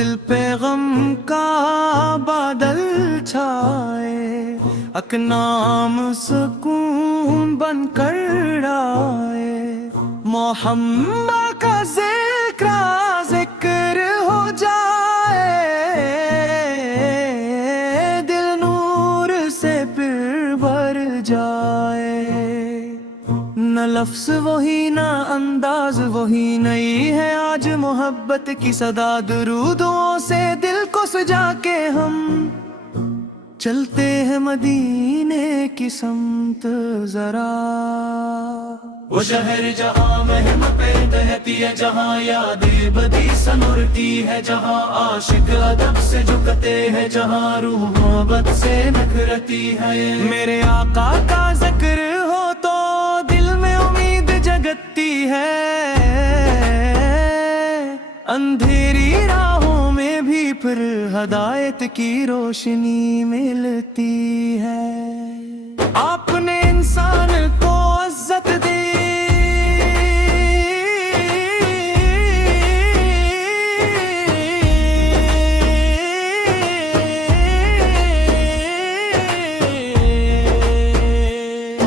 دل پہ غم کا بادل چھائے، اکنام سکون بن کر آئے، محمد کا ذکر ہو جائے، دل نور سے پھر بھر جائے، نہ لفظ وہی نہ انداز وہی نہیں ہے آج محبت کی صدا، درودوں سے دل کو سجا کے ہم چلتے ہیں مدینے کی سمت ذرا۔ وہ شہر جہاں مہم پید رہتی ہے، جہاں یادیں بدی سنورتی ہے، جہاں عاشق ادب سے جھکتے ہیں، جہاں روح محبت سے نکھرتی ہے، میرے آقا کا ذکر ہو تو دل میں امید جگتی ہے، اندھیری راہوں میں بھی پھر ہدایت کی روشنی ملتی ہے۔ آپ نے انسان کو عزت دی،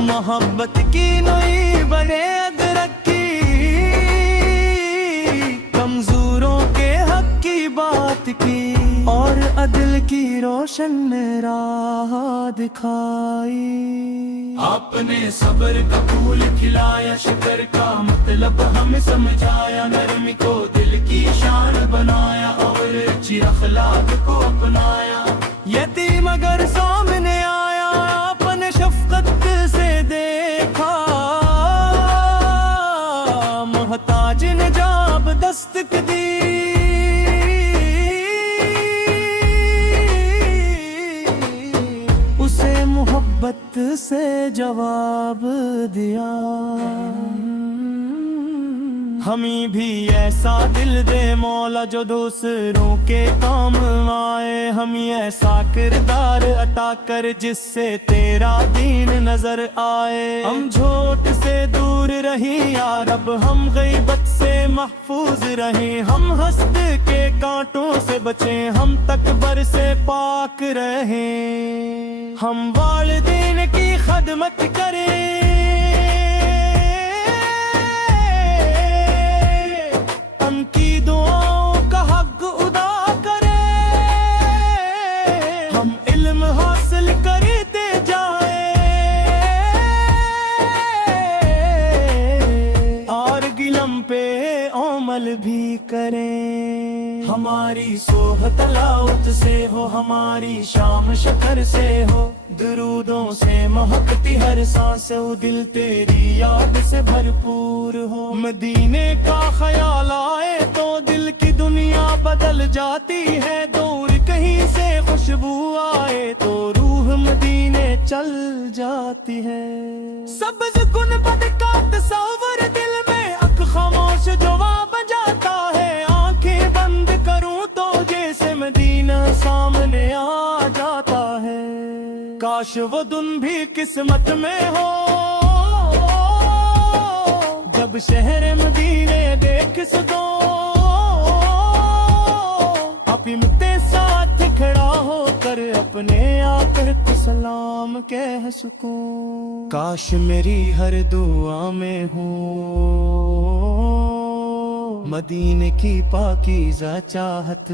محبت کی نئی بڑے ادرک کی، کمزوروں کے حق کی بات کی، اور عدل کی روشن میں راہ دکھائی۔ آپ نے صبر کا پھول کھلایا، شکر کا مطلب ہمیں سمجھایا، نرمی کو دل کی شان بنایا، اور اچھی اخلاق کو اپنایا، یتیم اگر سامنے آیا آپ نے شفقت سے دیکھا، محتاج نے جاب دستک دی، اسے محبت سے جواب دیا۔ ہمیں بھی ایسا دل دے مولا جو دوسروں کے کام آئے، ہمیں ایسا کردار عطا کر جس سے تیرا دین نظر آئے، ہم جھوٹ سے دور رہیں یا رب، ہم غیبت سے محفوظ رہیں، ہم حسد کے کانٹوں سے بچیں، ہم تکبر سے پاک رہیں، ہم والدین کی خدمت کریں، ان کی دعاؤں کا حق ادا کریں، ہم علم حاصل کرتے جائیں، اور علم پہ عمل بھی کریں، ہماری صبح تلاوت سے ہو، ہماری شام شکر سے ہو، درودوں سے مہکتی ہر سانس ہو، دل تیری یاد سے بھرپور ہو، مدینے کا خیال آئے تو دل کی دنیا بدل جاتی ہے، دور کہیں سے خوشبو آئے تو روح مدینے چل جاتی ہے، سبز گنبد کا تصور دل میں اک خاموش جواب جاتا ہے، آنکھیں بند کروں تو جیسے مدینہ سامنے آ جاتا ہے، کاش وہ دن بھی قسمت میں ہو، جب شہر مدینے دیکھ سکوں، اپنے ساتھ کھڑا ہو کر اپنے آقا کو سلام کہہ سکوں، کاش میری ہر دعا میں ہو مدینے کی پاکیزہ چاہت،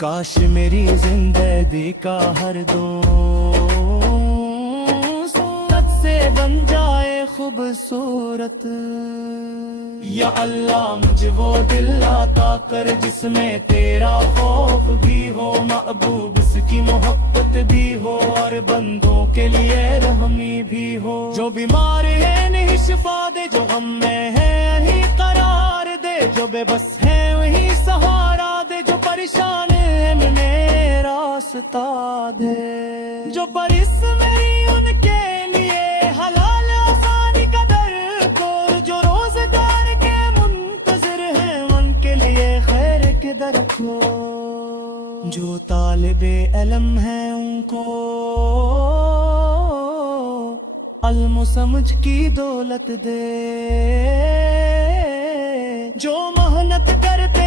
کاش میری زندگی کا ہر دم سنت سے بن جائے خوبصورت، یا اللہ مجھے وہ دل عطا کر جس میں تیرا خوف بھی ہو، محبوب اس کی محبت بھی ہو، اور بندوں کے لیے رحمی بھی ہو، جو بیمار ہے نہیں شفا دے، جو غم میں ہے یہی قرار دے، جو بے بس ہے وہی سہارا دے، جو پریشان ہے انہیں راستہ دے، جو پرس میری ان کے لیے حلال آسانی کا در کھول، جو روزگار کے منتظر ہیں ان کے لیے خیر کے در کھول، جو طالب علم ہیں ان کو علم و سمجھ کی دولت دے، جو محنت کرتے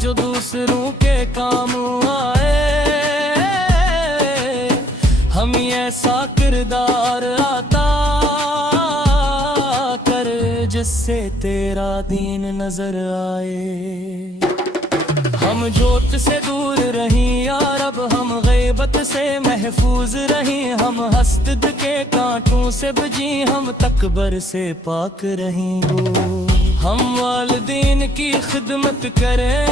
جو دوسروں کے کام آئے، ہمیں ایسا کردار عطا کر جس سے تیرا دین نظر آئے۔ ہم جوت سے دور رہیں یا رب، ہم غیبت سے محفوظ رہیں، ہم حسد کے کانٹوں سے بچیں، ہم تکبر سے پاک رہیں گو۔ ہم والدین کی خدمت کریں،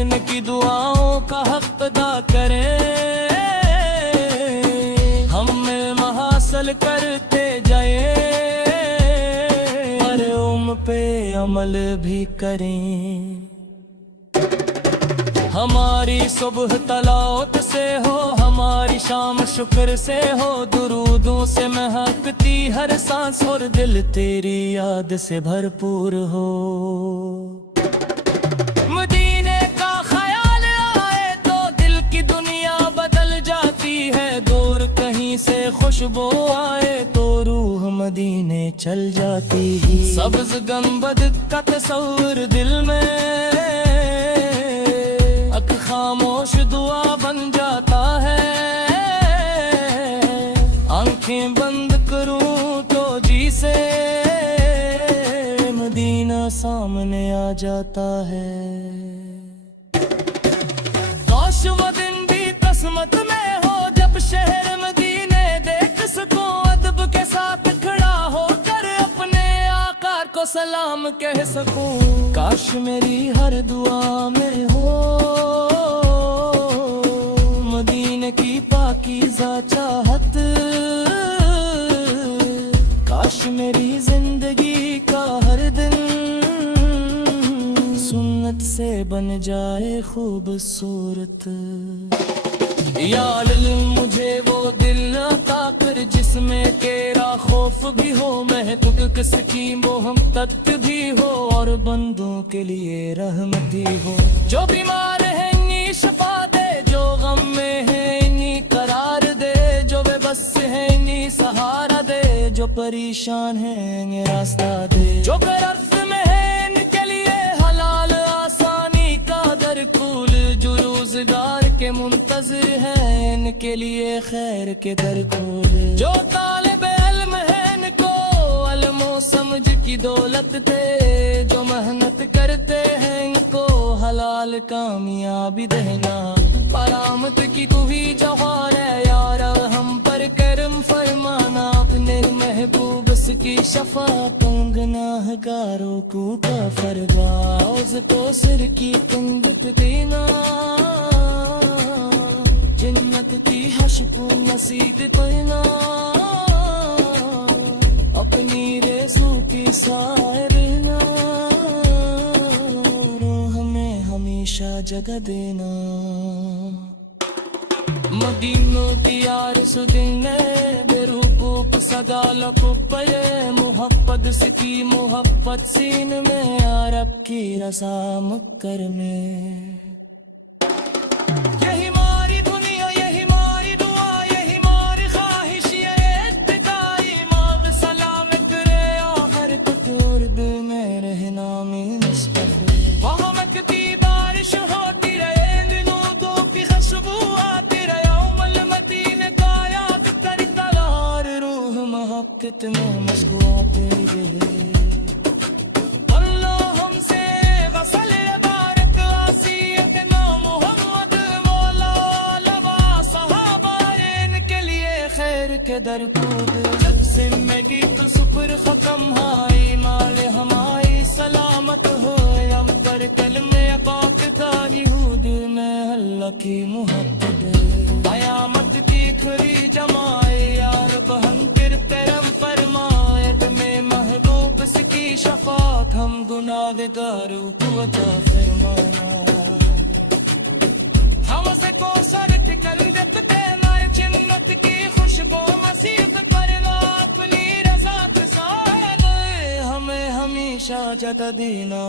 ان کی دعاؤں کا حق ادا کریں، ہم علم حاصل کرتے جائیں، ہر علم پہ عمل بھی کریں۔ ہماری صبح تلاوت سے ہو، ہماری شام شکر سے ہو، درودوں سے مہکتی ہر سانس، اور دل تیری یاد سے بھرپور ہو۔ مدینے کا خیال آئے تو دل کی دنیا بدل جاتی ہے، دور کہیں سے خوشبو آئے تو روح مدینے چل جاتی ہے۔ سبز گنبد کا تصور دل میں خاموش دعا بن جاتا ہے، آنکھیں بند کروں تو جی سے مدینہ سامنے آ جاتا ہے۔ کاش وہ دن بھی قسمت میں ہو جب شہر مدینے دیکھ سکوں، ادب کے ساتھ کھڑا ہو کر اپنے آقا کو سلام کہہ سکوں۔ کاش میری ہر دعا میں ہو مدینے کی پاکیزہ چاہت، کاش میری زندگی کا ہر دن سنت سے بن جائے خوبصورت۔ یا اللہ مجھے وہ دل عطا کر جس میں تیرا خوف بھی ہو، محبوب کس کی محبت بھی ہو، اور بندوں کے لیے رحمت بھی ہو۔ جو بیمار ہے انہیں شفا دے، جو غم میں ہے انہیں قرار دے، جو بے بس ہے انہیں سہارا دے، جو پریشان ہے انہیں راستہ دے، جو غرض میں ہے ان کے لیے حلال آسانی کا در کھول، جو روزگار کے منتظر ہیں ان کے لیے خیر کے در کھول، جو طالب علم ہے ان کو علم و سمجھ کی دولت دے، جو محنت کرتے ہیں ان کو حلال کامیابی دینا۔ برآمد کی تو ہی جوہر ہے یار، ہم پر کرم فرمانا، اپنے محبوب کی شفاعت گناہ گاروں کو کافر باز کو سر کی کنگت دینا، جنت کی حشق نصیب کرنا، اپنی ریزوں کی سائے رہنا، روح میں ہمیشہ جگہ دینا۔ مدینوں کی آرزو دل نے بے روپ صدا لکو پڑے، محبت سکی محبت سین میں، عرب کی رضا مکر میں۔ یہی ہماری دنیا، یہی ہماری دعا، یہی ہماری خواہش، یہ اتقائی ماغ سلام کرے آخر تک اردو میں رہنا میں مصطفی۔ وہاں مکتی بارش ہوتی رہے، دنوں دو کی خوشبو آتی رہے، محبت میں مسکراتے رہے۔ اللہ ہم سے غسل عبارت واسیت نام محمد، مولا لبا صحابہ ان کے لیے خیر کے در کود، جب سے میگی تو سپر ختم ہائی، مال ہماری سلامت ہو، ہم پر کلمہ پاک تاری ہود میں اللہ کی محبت، قیامت کی کھری جمائے یار بہن کرم فرمائے، تمہیں محبوب کی شفاعت ہم گناہگاروں کو عطا فرمانا۔ ہم سے کو سر ٹکل دیتے نائے جنت کی خوشبو مسیح کرنا، اپنی رضا کے ساتھ ہمیں ہمیشہ جگہ دینا۔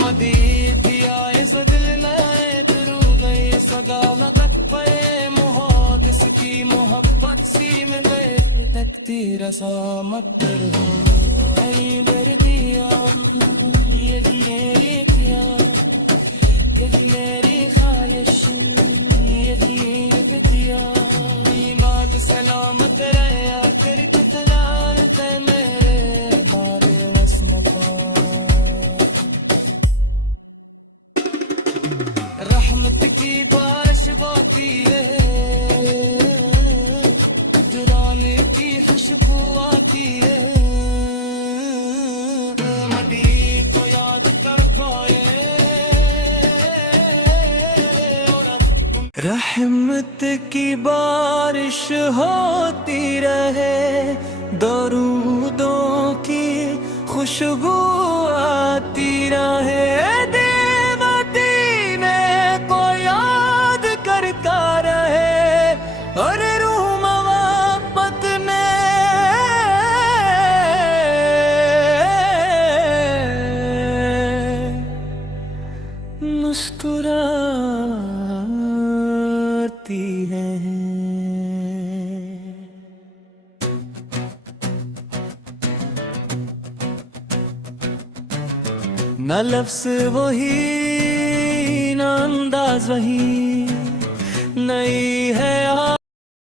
مدید دیا اس دل نئے درود نئے سگالت پہ، محادث کی محبت سی میں تکتی رسامت پر ہو، اے بردیا میری پیار یہ میری خواہش یہی بدیا ایمان سلامت رہے آخر کتلان تے میرے مارے وسمتا رحمت کی بارش ہوتی ہے جرانے کی خوشبو آتی ہے مٹی کو یاد کر پائے رحمت کی بارش ہوتی رہے درودوں کی خوشبو آتی رہے دیوتی کو یاد کرتا رہے اور روح محبت میں مسکراتی ہے نہ لفظ وہی نہ انداز وہی نہیں ہے